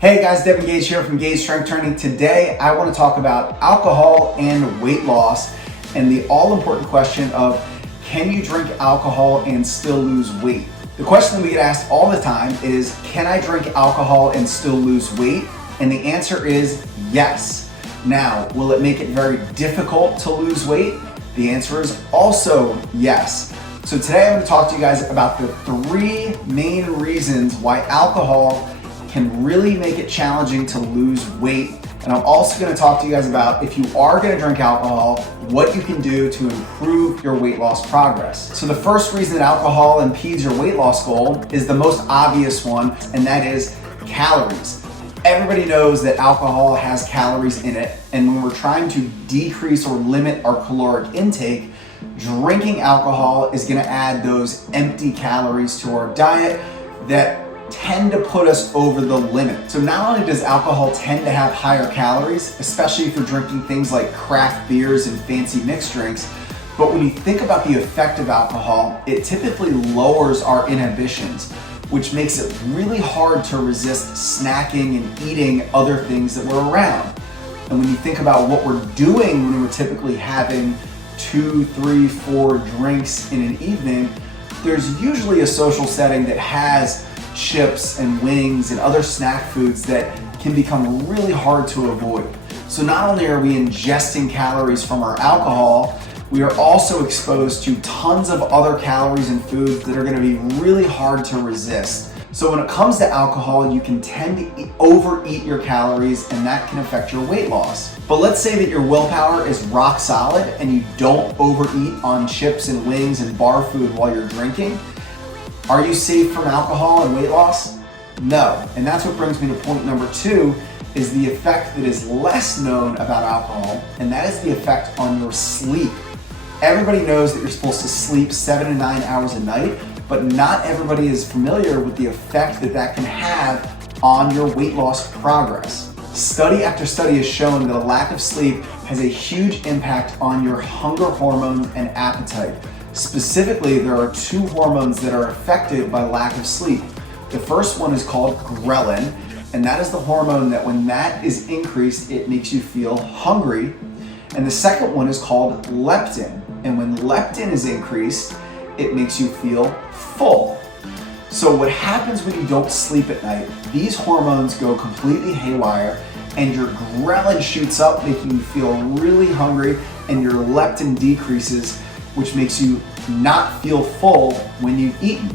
Hey guys, Devin Gage here from Gage Strength Training. Today I want to talk about alcohol and weight loss and the all-important question of, can you drink alcohol and still lose weight? The question that we get asked all the time is, can I drink alcohol and still lose weight? And the answer is yes. Now, will it make it very difficult to lose weight? The answer is also yes. So today I'm going to talk to you guys about the 3 main reasons why alcohol can really make it challenging to lose weight. And I'm also going to talk to you guys about, if you are going to drink alcohol, what you can do to improve your weight loss progress. So the first reason that alcohol impedes your weight loss goal is the most obvious one, and that is calories. Everybody knows that alcohol has calories in it, and when we're trying to decrease or limit our caloric intake, drinking alcohol is going to add those empty calories to our diet that tend to put us over the limit. So not only does alcohol tend to have higher calories, especially if you're drinking things like craft beers and fancy mixed drinks, but when you think about the effect of alcohol, it typically lowers our inhibitions, which makes it really hard to resist snacking and eating other things that we're around. And when you think about what we're doing when we're typically having 2, 3, 4 drinks in an evening, there's usually a social setting that has chips and wings and other snack foods that can become really hard to avoid. So not only are we ingesting calories from our alcohol, we are also exposed to tons of other calories and foods that are going to be really hard to resist. So when it comes to alcohol, you can tend to overeat your calories, and that can affect your weight loss. But let's say that your willpower is rock solid and you don't overeat on chips and wings and bar food while you're drinking. Are you safe from alcohol and weight loss? No. And that's what brings me to point number 2, is the effect that is less known about alcohol, and that is the effect on your sleep. Everybody knows that you're supposed to sleep 7 to 9 hours a night, but not everybody is familiar with the effect that that can have on your weight loss progress. Study after study has shown that a lack of sleep has a huge impact on your hunger hormones and appetite. Specifically, there are 2 hormones that are affected by lack of sleep. The first one is called ghrelin, and that is the hormone that when that is increased, it makes you feel hungry. And the second one is called leptin, and when leptin is increased, it makes you feel full. So what happens when you don't sleep at night, these hormones go completely haywire, and your ghrelin shoots up, making you feel really hungry, and your leptin decreases, which makes you not feel full when you've eaten.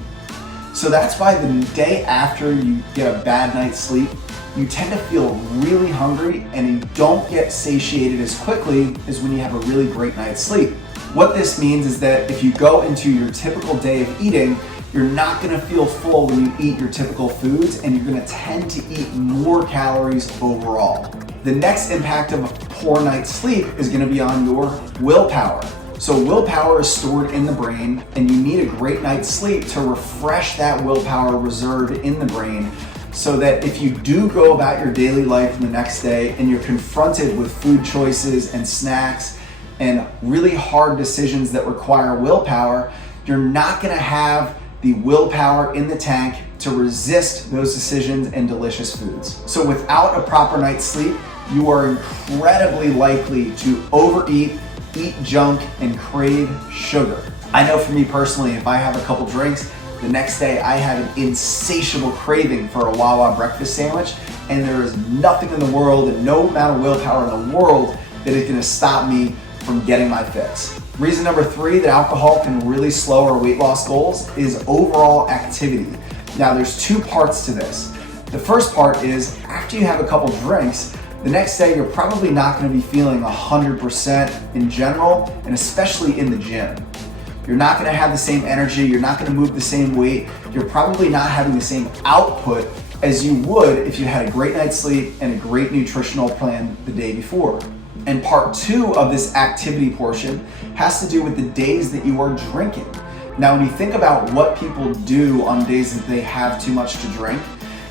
So that's why the day after you get a bad night's sleep, you tend to feel really hungry and you don't get satiated as quickly as when you have a really great night's sleep. What this means is that if you go into your typical day of eating, you're not going to feel full when you eat your typical foods, and you're going to tend to eat more calories overall. The next impact of a poor night's sleep is going to be on your willpower. So willpower is stored in the brain, and you need a great night's sleep to refresh that willpower reserve in the brain, so that if you do go about your daily life the next day and you're confronted with food choices and snacks and really hard decisions that require willpower, you're not going to have the willpower in the tank to resist those decisions and delicious foods. So without a proper night's sleep, you are incredibly likely to overeat, eat junk, and crave sugar. I know for me personally, if I have a couple drinks, the next day I have an insatiable craving for a Wawa breakfast sandwich, and there is nothing in the world and no amount of willpower in the world that is going to stop me from getting my fix. Reason number 3 that alcohol can really slow our weight loss goals is overall activity. Now there's 2 parts to this. The first part is, after you have a couple drinks, the next day you're probably not going to be feeling 100% in general, and especially in the gym. You're not going to have the same energy, you're not going to move the same weight, you're probably not having the same output as you would if you had a great night's sleep and a great nutritional plan the day before. And part 2 of this activity portion has to do with the days that you are drinking. Now, when you think about what people do on days that they have too much to drink,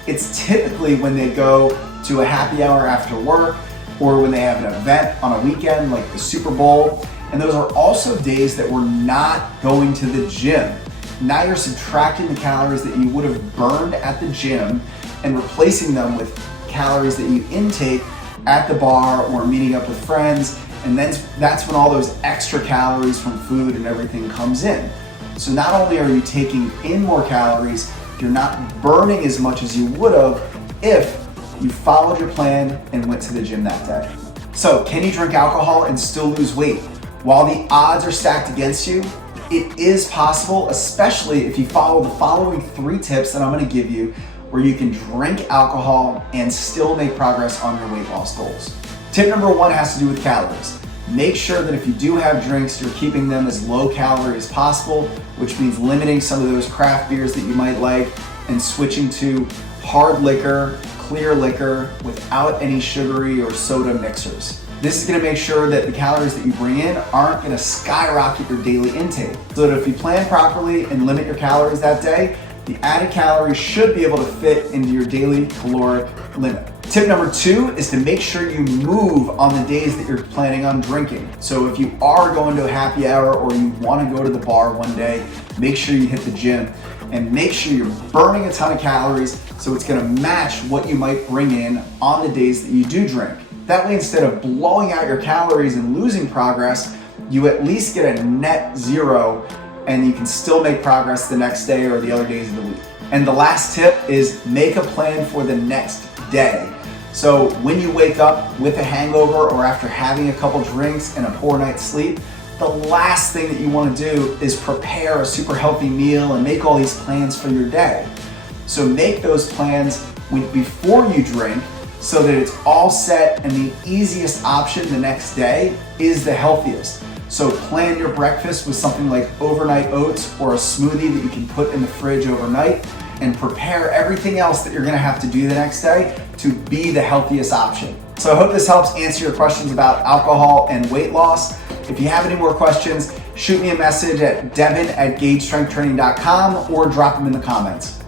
it's typically when they go to a happy hour after work, or when they have an event on a weekend like the Super Bowl. And those are also days that we're not going to the gym. Now you're subtracting the calories that you would have burned at the gym and replacing them with calories that you intake at the bar or meeting up with friends, and then that's when all those extra calories from food and everything comes in. So not only are you taking in more calories, you're not burning as much as you would have if you followed your plan and went to the gym that day. So can you drink alcohol and still lose weight? While the odds are stacked against you, it is possible, especially if you follow the following 3 tips that I'm gonna give you, where you can drink alcohol and still make progress on your weight loss goals. Tip number 1 has to do with calories. Make sure that if you do have drinks, you're keeping them as low calorie as possible, which means limiting some of those craft beers that you might like and switching to hard liquor, clear liquor without any sugary or soda mixers. This is gonna make sure that the calories that you bring in aren't gonna skyrocket your daily intake. So that if you plan properly and limit your calories that day, the added calories should be able to fit into your daily caloric limit. Tip number 2 is to make sure you move on the days that you're planning on drinking. So if you are going to a happy hour or you wanna go to the bar one day, make sure you hit the gym and make sure you're burning a ton of calories so it's gonna match what you might bring in on the days that you do drink. That way, instead of blowing out your calories and losing progress, you at least get a net 0 and you can still make progress the next day or the other days of the week. And the last tip is make a plan for the next day. So when you wake up with a hangover or after having a couple drinks and a poor night's sleep, the last thing that you want to do is prepare a super healthy meal and make all these plans for your day. So make those plans before you drink so that it's all set and the easiest option the next day is the healthiest. So plan your breakfast with something like overnight oats or a smoothie that you can put in the fridge overnight, and prepare everything else that you're gonna have to do the next day to be the healthiest option. So I hope this helps answer your questions about alcohol and weight loss. If you have any more questions, shoot me a message at devin@gagestrengthtraining.com or drop them in the comments.